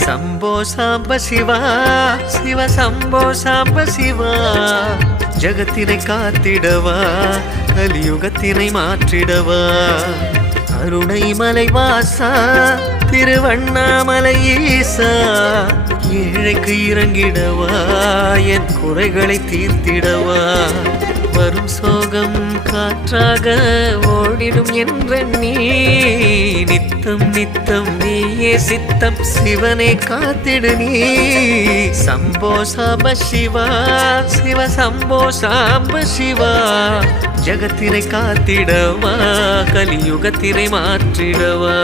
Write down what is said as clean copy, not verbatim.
சம்போ சாம்ப சிவா சிவ சம்போ சாம்ப சிவா ஜகத்தினை காத்திடவா கலியுகத்தினை மாற்றிடவா அருணை மலைவாசா திருவண்ணாமலை ஈசா ஏழைக்கு இறங்கிடவா என் குறைகளை தீர்த்திடவா வரும் சோகம் காற்றாக ஓடிடும் என்ற நீ நித்தம் நித்தம் நீயே சித்தம் சிவனை காத்திடு நீ சம்போ சாம்ப சிவா சிவ சம்போ சாம்ப சிவா ஜகத்தினை காத்திடவா கலியுகத்தினை மாற்றிடவா